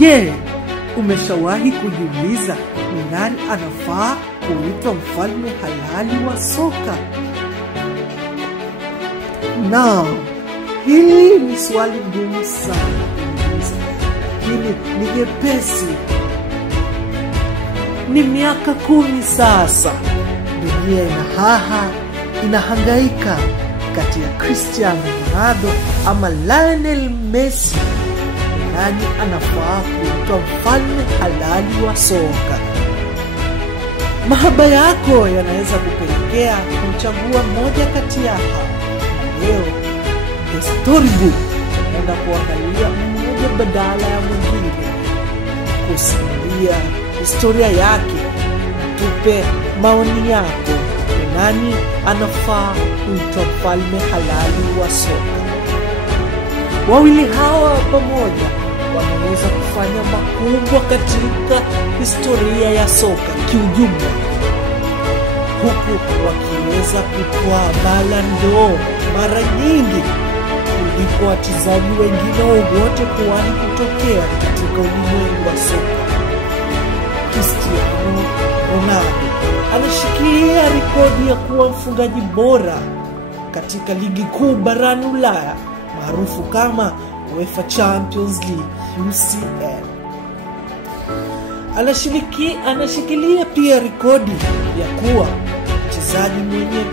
Je, umeshawahi kujiuliza ni nani anafaa kuitwa mfalme halali wa soka? Naam, hili ni swali ngumu sana kuuliza, lakini ni jepesi. Ni miaka 10 sasa dunia inahangaika kati ya Cristiano Ronaldo ama Lionel Messi. Nani anafaa kuitwa mfalme halali wa soka? Mahaba yako yanaweza kupelekea kumchagua mmoja kati ya hao. Leo The Storybook naenda kuangalia mmoja badala ya mwingine, kusimulia historia yake. Tupe maoni yako, ni nani anafaa kuitwa mfalme halali wa soka? Wawili hawa pamoja wanaweza kufanya makubwa katika historia ya soka kiujumla, huku wakiweza kutwaa Ballon d'Or mara nyingi kuliko wachezaji wengine wote kuwahi kutokea katika ulimwengu wa soka. Cristiano Ronaldo anashikilia rekodi ya kuwa mfungaji bora katika ligi kuu barani Ulaya maarufu kama UEFA Champions League UCL. Anashikilia pia rekodi ya kuwa mchezaji mwenye